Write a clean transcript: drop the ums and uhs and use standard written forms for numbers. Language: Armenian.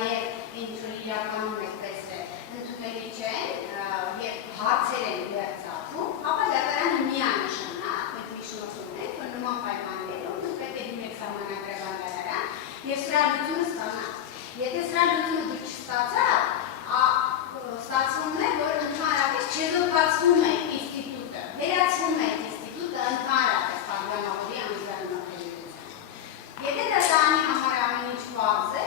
նաև ինքնուրույնականում այդպես է ընդունելի չեն եւ հարցեր են վերցածում, ապա դատարանը միանշանակ մենք միշտոսում ենք, որ նման պայմաններում դուք պետք է դիմեք սահմանադրական դատարան եւ սրա լուծումը ստանաք։ Եթե սրա լուծումը դուք չստացաք, ստացվում է, որ ընդհանրապես չեզոքացվում է ինստիտուտը, վերացվում է ինստիտուտը ընդհանրապես պատգամավորի անձնանունների։ Եթե դատարանի համար ամեն ինչ պարզ է,